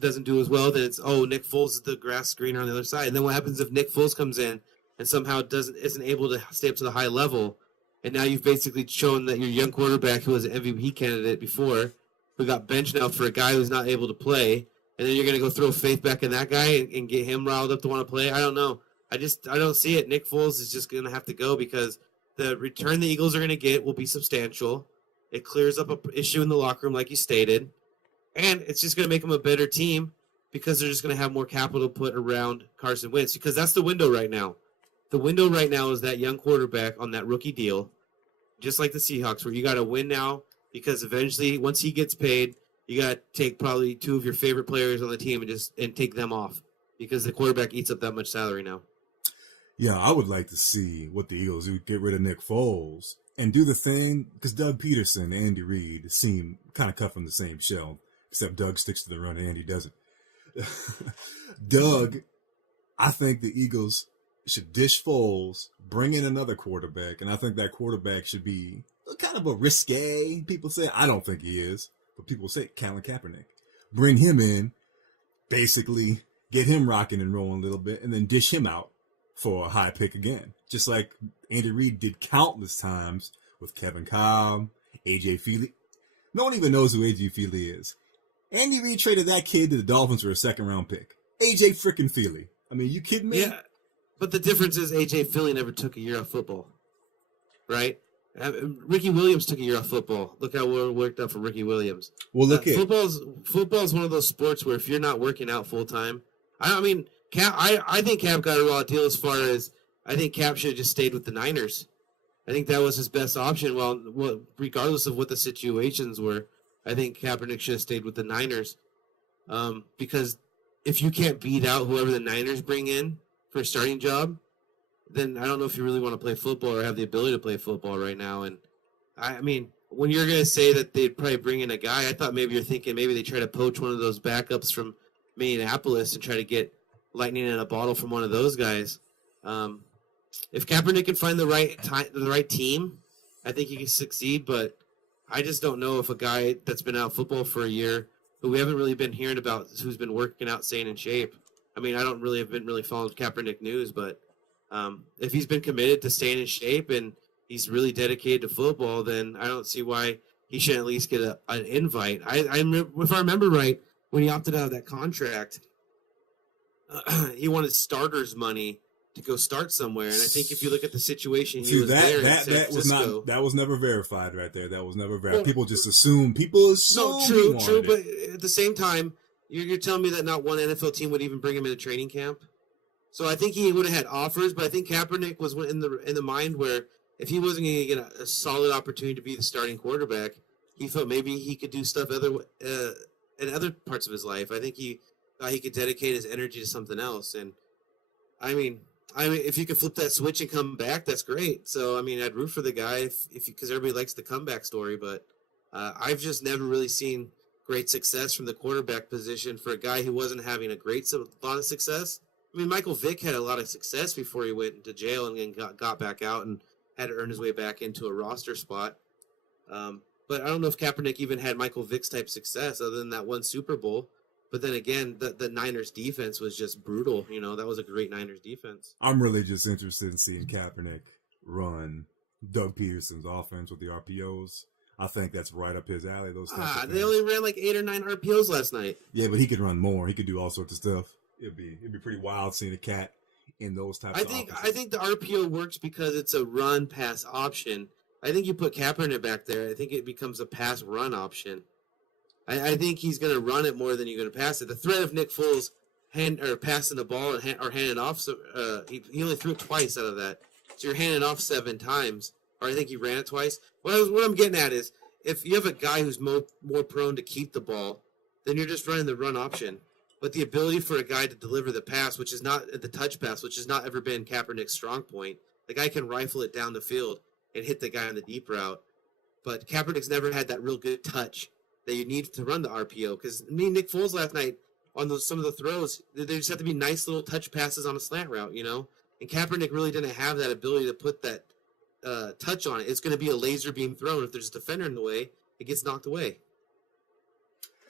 doesn't do as well, then it's Nick Foles is the grass greener on the other side. And then what happens if Nick Foles comes in and somehow isn't able to stay up to the high level, and now you've basically shown that your young quarterback who was an MVP candidate before, who got benched now for a guy who's not able to play, and then you're going to go throw faith back in that guy and get him riled up to want to play? I don't know. I don't see it. Nick Foles is just going to have to go because the return the Eagles are going to get will be substantial. It clears up an issue in the locker room, like you stated, and it's just going to make them a better team because they're just going to have more capital put around Carson Wentz because that's the window right now. The window right now is that young quarterback on that rookie deal, just like the Seahawks, where you got to win now because eventually, once he gets paid, you got to take probably two of your favorite players on the team and take them off because the quarterback eats up that much salary now. Yeah, I would like to see what the Eagles do, get rid of Nick Foles and do the thing, because Doug Peterson and Andy Reid seem kind of cut from the same shell, except Doug sticks to the run and Andy doesn't. Doug, I think the Eagles should dish Foles, bring in another quarterback, and I think that quarterback should be kind of a risque. People say, I don't think he is, but people say Colin Kaepernick. Bring him in, basically get him rocking and rolling a little bit, and then dish him out for a high pick again. Just like Andy Reid did countless times with Kevin Cobb, A.J. Feely. No one even knows who A.J. Feely is. Andy Reid traded that kid to the Dolphins for a second-round pick. A.J. frickin' Feely. I mean, you kidding me? Yeah, but the difference is A.J. Feely never took a year off football, right? Ricky Williams took a year off football. Look how well it worked out for Ricky Williams. Well, look at football's one of those sports where if you're not working out full-time, I mean, Cap, I think Cap got a raw deal as far as I think Cap should have just stayed with the Niners. I think that was his best option. Well, regardless of what the situations were, I think Kaepernick should have stayed with the Niners. Because if you can't beat out whoever the Niners bring in for a starting job, then I don't know if you really want to play football or have the ability to play football right now. And I mean, when you're going to say that they'd probably bring in a guy, I thought maybe you're thinking maybe they try to poach one of those backups from Minneapolis and try to get lightning in a bottle from one of those guys. If Kaepernick can find the right team, I think he can succeed. But I just don't know if a guy that's been out of football for a year, who we haven't really been hearing about, who's been working out, staying in shape. I mean, I don't really have been really following Kaepernick news, but if he's been committed to staying in shape and he's really dedicated to football, then I don't see why he shouldn't at least get an invite. If I remember right, when he opted out of that contract, he wanted starters money to go start somewhere, and I think if you look at the situation, that was never verified right there. That was never verified. Well, people just assume. People assume. No, true. But at the same time, You're telling me that not one NFL team would even bring him into training camp? So I think he would have had offers, but I think Kaepernick was in the mind where if he wasn't going to get a solid opportunity to be the starting quarterback, he felt maybe he could do stuff in other parts of his life. I think he thought he could dedicate his energy to something else. And I mean, if you could flip that switch and come back, that's great. So I mean, I'd root for the guy because everybody likes the comeback story, but I've just never really seen great success from the quarterback position for a guy who wasn't having a lot of success. I mean, Michael Vick had a lot of success before he went into jail and then got back out and had to earn his way back into a roster spot. But I don't know if Kaepernick even had Michael Vick's type success other than that one Super Bowl. But then again, the Niners defense was just brutal. You know, that was a great Niners defense. I'm really just interested in seeing Kaepernick run Doug Peterson's offense with the RPOs. I think that's right up his alley. Those types of they only ran like 8 or 9 RPOs last night. Yeah, but he could run more. He could do all sorts of stuff. It'd be pretty wild seeing a cat in those types of offenses. I think the RPO works because it's a run pass option. I think you put Kaepernick back there, I think it becomes a pass run option. I think he's going to run it more than you're going to pass it. The threat of Nick Foles passing the ball or handing off, so he only threw it twice out of that. So you're handing off 7 times, or I think he ran it twice. What I'm getting at is if you have a guy who's more prone to keep the ball, then you're just running the run option. But the ability for a guy to deliver the pass, which is not the touch pass, which has not ever been Kaepernick's strong point, the guy can rifle it down the field and hit the guy on the deep route. But Kaepernick's never had that real good touch that you need to run the RPO. Because Nick Foles last night on some of the throws, they just have to be nice little touch passes on a slant route, you know? And Kaepernick really didn't have that ability to put that touch on it. It's going to be a laser beam thrown. If there's a defender in the way, it gets knocked away.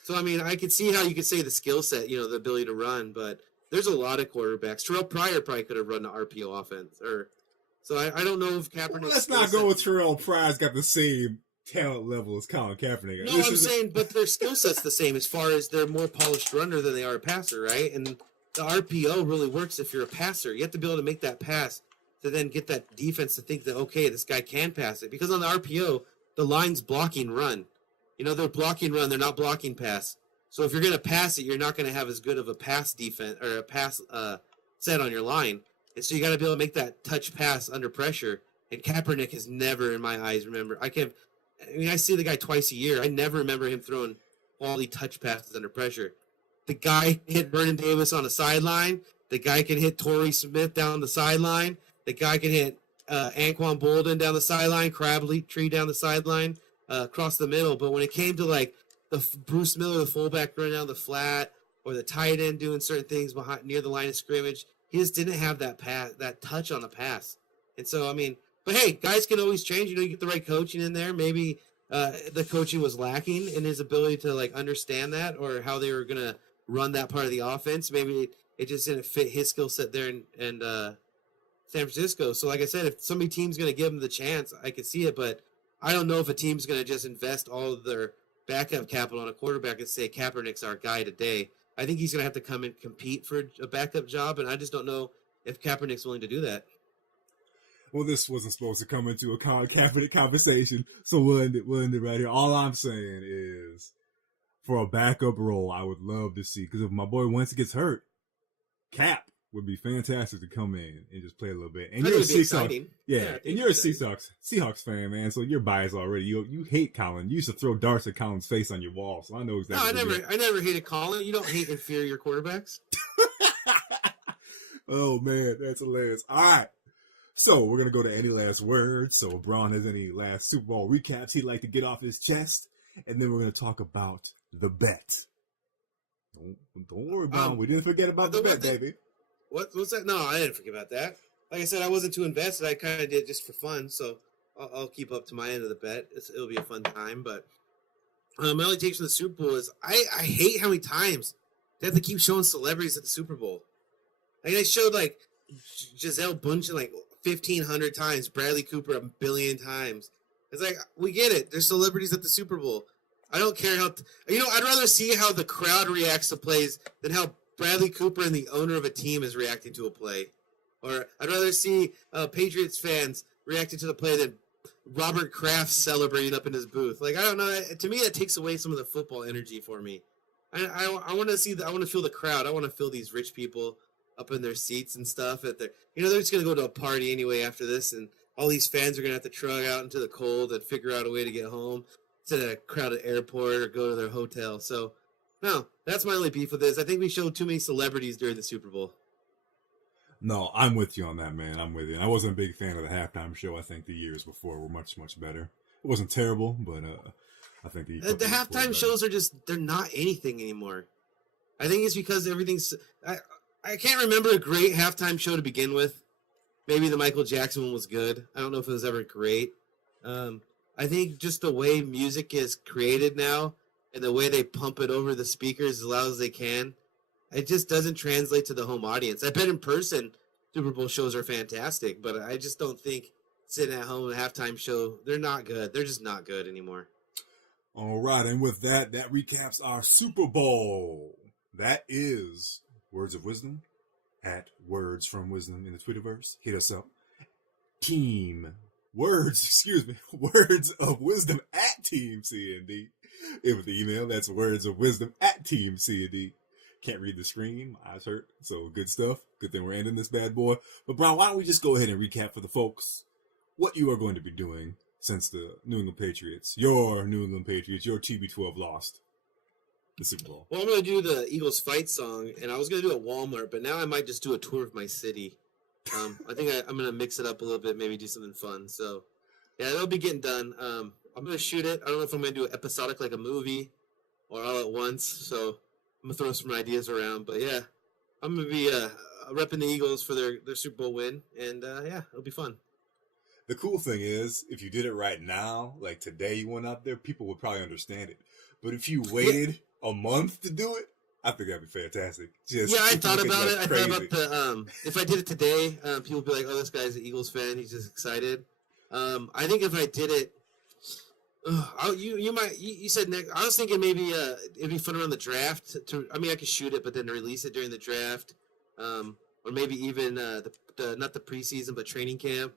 So, I mean, I could see how you could say the skill set, you know, the ability to run, but there's a lot of quarterbacks. Terrell Pryor probably could have run the RPO offense. So I don't know if Kaepernick... Well, let's not go with Terrell Pryor's got the same talent level as Colin Kaepernick. No, I'm saying, but their skill set's the same as far as they're more polished runner than they are a passer, right? And the RPO really works if you're a passer. You have to be able to make that pass to then get that defense to think that, okay, this guy can pass it. Because on the RPO, the line's blocking run. You know, they're blocking run, they're not blocking pass. So if you're going to pass it, you're not going to have as good of a pass defense or a pass set on your line. And so you got to be able to make that touch pass under pressure. And Kaepernick has never, in my eyes, I see the guy twice a year. I never remember him throwing quality touch passes under pressure. The guy hit Vernon Davis on the sideline. The guy can hit Torrey Smith down the sideline. The guy can hit Anquan Bolden down the sideline, Crabtree down the sideline. Across the middle, but when it came to like the Bruce Miller, the fullback running down the flat, or the tight end doing certain things near the line of scrimmage, he just didn't have that touch on the pass. And so, I mean, but hey, guys can always change. You know, you get the right coaching in there. Maybe the coaching was lacking in his ability to like understand that or how they were gonna run that part of the offense. Maybe it just didn't fit his skill set there in San Francisco. So, like I said, if somebody team's gonna give him the chance, I could see it, but I don't know if a team's going to just invest all of their backup capital on a quarterback and say Kaepernick's our guy today. I think he's going to have to come and compete for a backup job, and I just don't know if Kaepernick's willing to do that. Well, this wasn't supposed to come into a Colin Kaepernick conversation, so we'll end it right here. All I'm saying is, for a backup role, I would love to see, because if my boy Wentz gets hurt, Cap would be fantastic to come in and just play a little bit. And you're a Seahawks, and you're a Seahawks fan, man. So you're biased already. You hate Colin. You used to throw darts at Colin's face on your wall, so I know exactly. No, I never hated Colin. You don't hate inferior quarterbacks. Oh man, that's hilarious. All right, so we're gonna go to any last words. So if BraHn has any last Super Bowl recaps he'd like to get off his chest, and then we're gonna talk about the bet. Don't worry, BraHn. We didn't forget about the bet, baby. What's that? No, I didn't forget about that. Like I said, I wasn't too invested. I kind of did just for fun, so I'll keep up to my end of the bet. It'll be a fun time. But my only take from the Super Bowl is I hate how many times they have to keep showing celebrities at the Super Bowl. Like they showed like Gisele Bundchen like 1,500 times, Bradley Cooper 1 billion times. It's like, we get it. There's celebrities at the Super Bowl. I don't care how I'd rather see how the crowd reacts to plays than how Bradley Cooper and the owner of a team is reacting to a play. Or I'd rather see Patriots fans reacting to the play than Robert Kraft celebrating up in his booth. Like, I don't know. To me, that takes away some of the football energy for me. I want to see I want to feel the crowd. I want to feel these rich people up in their seats and stuff at their. They're just gonna go to a party anyway after this, and all these fans are gonna have to trudge out into the cold and figure out a way to get home to a crowded airport or go to their hotel. So, no, that's my only beef with this. I think we showed too many celebrities during the Super Bowl. No, I'm with you on that, man. I'm with you. I wasn't a big fan of the halftime show. I think the years before were much, much better. It wasn't terrible, but I think the halftime shows are they're not anything anymore. I think it's because everything's. I can't remember a great halftime show to begin with. Maybe the Michael Jackson one was good. I don't know if it was ever great. I think just the way music is created now and the way they pump it over the speakers as loud as they can, it just doesn't translate to the home audience. I bet in person, Super Bowl shows are fantastic, but I just don't think sitting at home a halftime show, they're not good. They're just not good anymore. All right, and with that recaps our Super Bowl. That is Words of Wisdom at Words from Wisdom in the Twitterverse. Hit us up. Words of Wisdom at Team CND. With the email, that's Words of Wisdom at Team CND. Can't read the screen. My eyes hurt. So good stuff. Good thing we're ending this bad boy. But BraHn, why don't we just go ahead and recap for the folks what you are going to be doing since the New England Patriots, your TB12 lost the Super Bowl. Well, I'm going to do the Eagles fight song, and I was going to do it at Walmart, but now I might just do a tour of my city. I think I'm going to mix it up a little bit, maybe do something fun. So, yeah, that'll be getting done. I'm going to shoot it. I don't know if I'm going to do it episodic like a movie or all at once, so I'm going to throw some ideas around. But, yeah, I'm going to be repping the Eagles for their Super Bowl win, and, yeah, it'll be fun. The cool thing is, if you did it right now, like today you went out there, people would probably understand it. But if you waited a month to do it, I think that'd be fantastic. I thought about it. I thought about the if I did it today, people would be like, "Oh, this guy's an Eagles fan. He's just excited." I think if I did it, you said next. I was thinking maybe it'd be fun around the draft. I could shoot it, but then release it during the draft, or maybe even not the preseason, but training camp.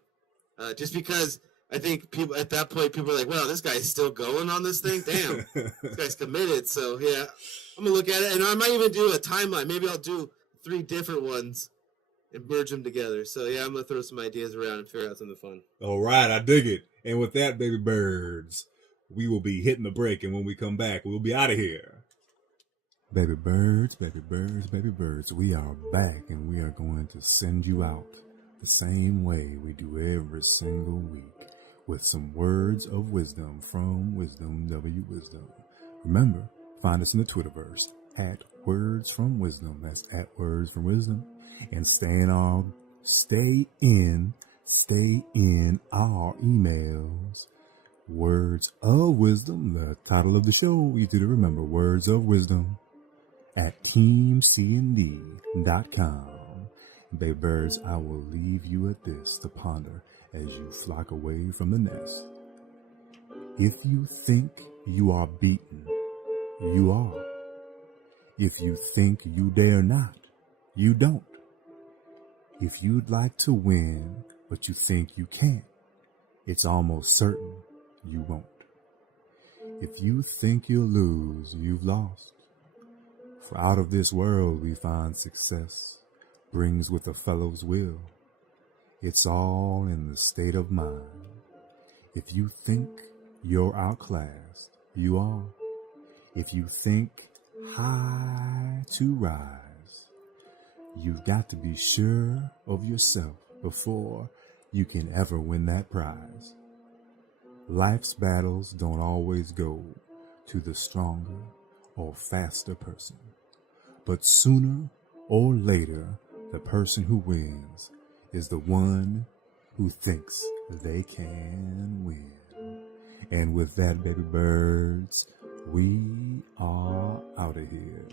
Just because I think people at that point, people are like, "Wow, this guy's still going on this thing. Damn, this guy's committed." So yeah, I'm gonna look at it, and I might even do a timeline. Maybe I'll do 3 different ones and merge them together. So yeah, I'm gonna throw some ideas around and figure out something fun. All right, I dig it. And with that, baby birds, we will be hitting the break, and when we come back, we'll be out of here. Baby birds, baby birds, baby birds, we are back, and we are going to send you out the same way we do every single week, with some words of wisdom from Wisdom W Wisdom. Remember, find us in the Twitterverse at Words from Wisdom. That's at Words from Wisdom. And stay in our emails. Words of Wisdom, the title of the show, you do to remember, Words of Wisdom at teamcnd.com. Baby birds, I will leave you at this to ponder as you flock away from the nest. If you think you are beaten, you are. If you think you dare not, you don't. If you'd like to win, but you think you can't, it's almost certain you won't. If you think you'll lose, you've lost. For out of this world we find success brings with a fellow's will. It's all in the state of mind. If you think you're outclassed, you are. If you think high to rise, you've got to be sure of yourself before you can ever win that prize. Life's battles don't always go to the stronger or faster person, but sooner or later, the person who wins is the one who thinks they can win. And with that, baby birds, we are out of here.